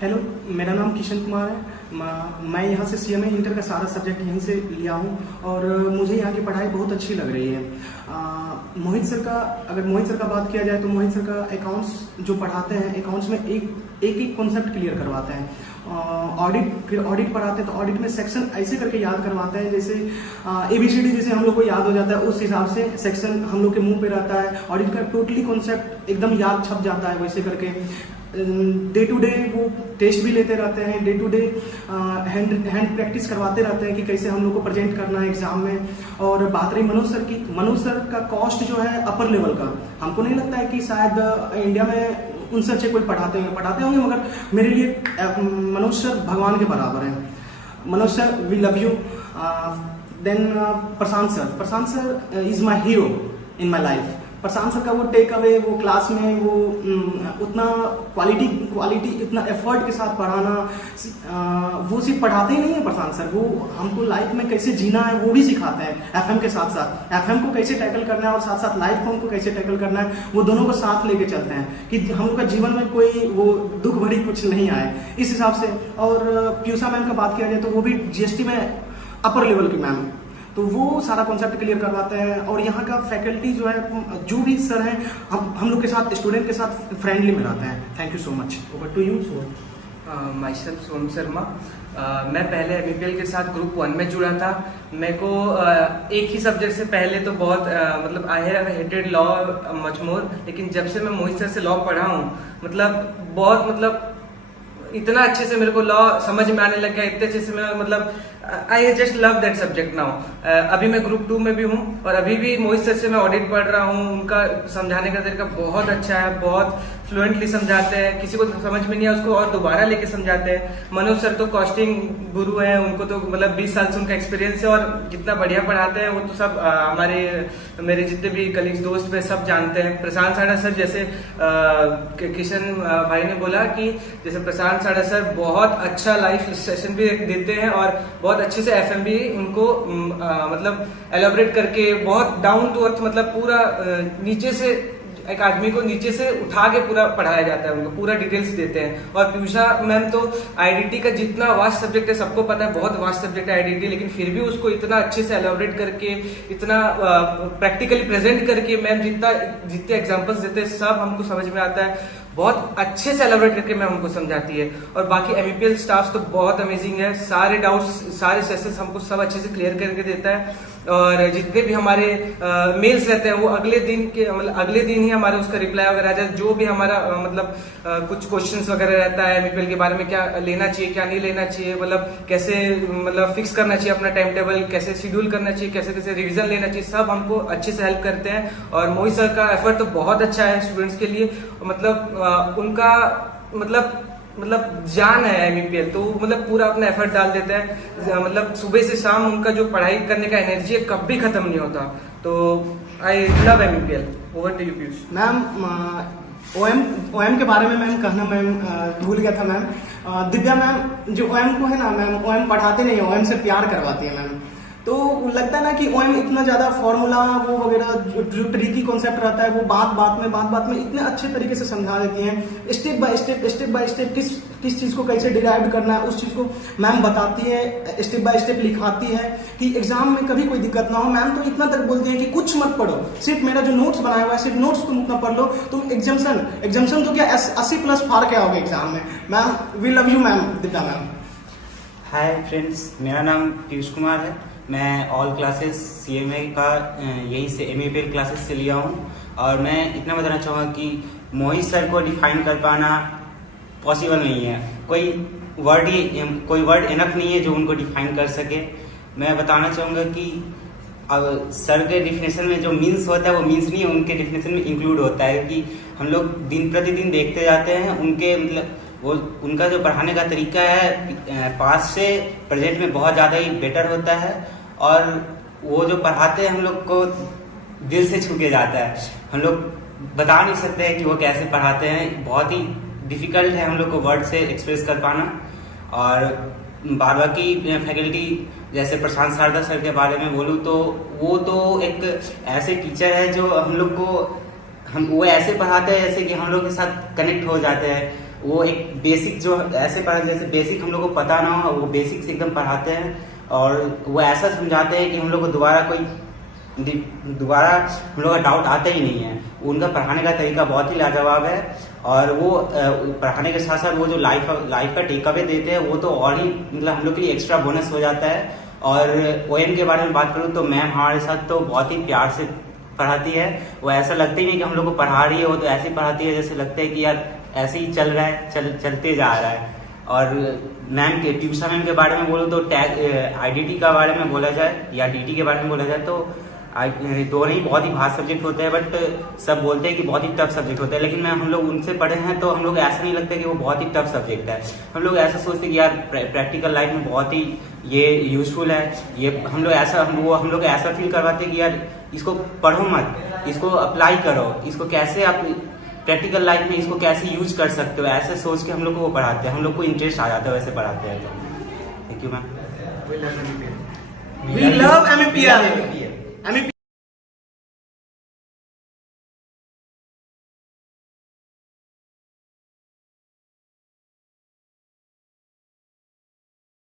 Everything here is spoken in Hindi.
हेलो, मेरा नाम किशन कुमार है। मैं यहाँ से सीएमए इंटर का सारा सब्जेक्ट यहीं से लिया हूँ और मुझे यहाँ की पढ़ाई बहुत अच्छी लग रही है। मोहित सर का बात किया जाए तो मोहित सर का अकाउंट्स जो पढ़ाते हैं, अकाउंट्स में एक कॉन्सेप्ट क्लियर करवाते हैं। ऑडिट पढ़ाते हैं तो ऑडिट में सेक्शन ऐसे करके याद करवाते हैं जैसे ABCD जैसे हम लोग को याद हो जाता है, उस हिसाब से सेक्शन हम लोग के मुंह पे रहता है। ऑडिट का टोटली कॉन्सेप्ट एकदम याद छप जाता है। वैसे करके डे टू डे वो टेस्ट भी लेते रहते हैं, day to day hand practice करवाते रहते हैं कि कैसे हम लोग को प्रेजेंट करना है एग्जाम में। और बात रही मनोज सर की, मनोज सर का कॉस्ट जो है अपर लेवल का, हमको नहीं लगता है कि शायद इंडिया में उनसे अच्छे कोई पढ़ाते होंगे, मगर मेरे लिए मनोज सर भगवान के बराबर हैं। Manoj sir, we love you. Then Prashant sir is my hero in my life. Prashant sir का वो टेक अवे, वो क्लास में वो उतना क्वालिटी इतना एफर्ट के साथ पढ़ाना, वो सिर्फ पढ़ाते ही नहीं है प्रशांत सर, वो हमको लाइफ में कैसे जीना है वो भी सिखाते हैं। एफएम के साथ साथ एफएम को कैसे टैकल करना है और साथ साथ लाइफ को कैसे टैकल करना है, वो दोनों को साथ लेके चलते हैं कि हम लोग का जीवन में कोई वो दुख भरी कुछ नहीं आए, इस हिसाब से। और पीयूषा मैम का बात किया जाए तो वो भी GST में अपर लेवल की मैम, तो वो सारा कॉन्सेप्ट क्लियर करवाते हैं। और यहाँ का फैकल्टी जो है, जो भी सर हैं, हम लोग के साथ, स्टूडेंट के साथ फ्रेंडली में रहते हैं। Thank you so much. Over to you. Myself Som Sharma. मैं पहले MEPL के साथ ग्रुप 1 में जुड़ा था। मेरे को एक ही सब्जेक्ट से पहले तो बहुत मतलब I have hated law much more, लेकिन जब से मैं मोहित सर से लॉ पढ़ा हूँ, मतलब इतना अच्छे से मेरे को लॉ समझ में आने लग गया, इतने अच्छे से मैं मतलब I just love that subject now. अभी मैं ग्रुप 2 में भी हूँ और अभी भी मोहित सर से मैं ऑडिट पढ़ रहा हूँ। उनका समझाने का तरीका बहुत अच्छा है, बहुत फ्लुएंटली समझाते हैं, किसी को समझ में नहीं आया उसको और दोबारा लेके समझाते हैं। मनोज सर तो कॉस्टिंग गुरु हैं, उनको तो मतलब 20 साल से उनका एक्सपीरियंस है और जितना बढ़िया पढ़ाते हैं वो तो सब मेरे जितने भी कलीग्स दोस्त पे सब जानते हैं। प्रशांत साड़ा सर, जैसे किशन भाई ने बोला कि जैसे प्रशांत साड़ा सर बहुत अच्छा लाइफ सेशन भी देते हैं और बहुत अच्छे से FM भी उनको मतलब एलोबरेट करके बहुत डाउन टू अर्थ, मतलब पूरा नीचे से एक आदमी को नीचे से उठा के पूरा पढ़ाया जाता है, उनको पूरा डिटेल्स देते हैं। और पीयूषा मैम तो IDT का जितना वास्ट सब्जेक्ट है, सबको पता है बहुत वास्ट सब्जेक्ट है IDT, लेकिन फिर भी उसको इतना अच्छे से एलोबरेट करके, इतना प्रैक्टिकली प्रेजेंट करके मैम जितने एग्जांपल्स देते हैं सब हमको समझ में आता है। बहुत अच्छे से एलोबरेट करके मैम हमको समझाती है। और बाकी MEPL स्टाफ तो बहुत अमेजिंग है, सारे डाउट्स, सारे सेशंस हमको सब अच्छे से क्लियर करके देता है। और जितने भी हमारे मेल्स रहते हैं वो अगले दिन ही हमारे उसका रिप्लाई वगैरह आ जाए। जो भी हमारा कुछ क्वेश्चंस वगैरह रहता है MEPL के बारे में, क्या लेना चाहिए क्या नहीं लेना चाहिए, कैसे फिक्स करना चाहिए अपना टाइम टेबल, कैसे शेड्यूल करना चाहिए, कैसे कैसे रिविजन लेना चाहिए, सब हमको अच्छे से हेल्प करते हैं। और मोहित सर का एफर्ट तो बहुत अच्छा है स्टूडेंट्स के लिए, उनका जान है MEPL, तो पूरा अपना एफर्ट डाल देते हैं। सुबह से शाम उनका जो पढ़ाई करने का एनर्जी है कभी खत्म नहीं होता। तो I love MEPL। Over to you Piyush. Ma'am, OM के बारे में मैम कहना भूल गया था मैम। दिव्या मैम जो OM को है ना मैम, OM पढ़ाते नहीं है, OM से प्यार करवाती है मैम। तो लगता है ना कि OM इतना ज्यादा फॉर्मूला वो वगैरह जो ट्रिकी कॉन्सेप्ट रहता है वो बात में इतने अच्छे तरीके से समझा देती हैं। स्टेप बाय स्टेप किस चीज को कैसे डिराइव करना है उस चीज को मैम बताती है, स्टेप बाय स्टेप लिखाती है कि एग्जाम में कभी कोई दिक्कत ना हो। मैम तो इतना तक बोलती है कि कुछ मत पढ़ो, सिर्फ मेरा जो नोट्स बनाया हुआ है सिर्फ नोट्स तुम उतना पढ़ लो, तुम एग्जाम्शन तो क्या 80+ फार के आओगे एग्जाम में। Ma'am, we love you ma'am, Divya ma'am. Hi friends, मेरा नाम पीयूष कुमार है। मैं ऑल क्लासेस CMA का यही से MEPL क्लासेस से लिया हूँ। और मैं इतना बताना चाहूँगा कि मोहित सर को डिफाइन कर पाना पॉसिबल नहीं है। कोई वर्ड इनफ नहीं है जो उनको डिफाइन कर सके। मैं बताना चाहूँगा कि अब सर के डिफिनेशन में जो मीन्स होता है वो मीन्स नहीं है, उनके डिफिनेशन में इंक्लूड होता है कि हम लोग दिन प्रतिदिन देखते जाते हैं उनके उनका जो पढ़ाने का तरीका है पास्ट से प्रेजेंट में बहुत ज़्यादा ही बेटर होता है। और वो जो पढ़ाते हैं हम लोग को दिल से छू के जाता है। हम लोग बता नहीं सकते हैं कि वो कैसे पढ़ाते हैं, बहुत ही डिफिकल्ट है हम लोग को वर्ड से एक्सप्रेस कर पाना। और बाकी फैकल्टी जैसे प्रशांत सारदा सर के बारे में बोलूँ तो वो तो एक ऐसे टीचर है जो हम लोग को वो ऐसे पढ़ाते हैं जैसे कि हम लोग के साथ कनेक्ट हो जाते हैं। वो एक बेसिक जो ऐसे जैसे बेसिक हम लोग को पता ना हो वो बेसिक से एकदम पढ़ाते हैं, और वो ऐसा समझाते हैं कि हम लोग को दोबारा हम लोग का डाउट आता ही नहीं है। उनका पढ़ाने का तरीका बहुत ही लाजवाब है, और वो पढ़ाने के साथ साथ वो जो लाइफ का टेक अवे देते हैं वो तो और ही मतलब हम लोग के लिए एक्स्ट्रा बोनस हो जाता है। और ओएम के बारे में बात करूँ तो मैम हमारे साथ तो बहुत ही प्यार से पढ़ाती है। वो ऐसा लगता ही नहीं कि हम लोग को पढ़ा रही है, वो तो ऐसे ही पढ़ाती है जैसे लगता है कि यार ऐसे ही चल रहा है, चलते जा रहा है। और मैम के पीयूषा मैम के बारे में बोलूँ तो आईडीटी के बारे में बोला जाए या डीटी के बारे में बोला जाए तो दोनों ही बहुत ही भास्ट सब्जेक्ट होते हैं, बट सब बोलते हैं कि बहुत ही टफ सब्जेक्ट होता है, लेकिन हम लोग उनसे पढ़े हैं तो हम लोग ऐसा नहीं लगता कि वो बहुत ही टफ सब्जेक्ट है। हम लोग ऐसा सोचते हैं कि यार प्रैक्टिकल लाइफ में बहुत ही ये यूजफुल है। ये हम लोग ऐसा फील करवाते हैं कि यार इसको पढ़ो मत, इसको अप्लाई करो, इसको कैसे आप प्रैक्टिकल लाइफ में इसको कैसे यूज कर सकते हो, ऐसे सोच के हम लोग को वो पढ़ाते हैं। हम लोग को इंटरेस्ट आ जाता है वैसे पढ़ाते हैं तो। Thank you ma'am. We love MEPL.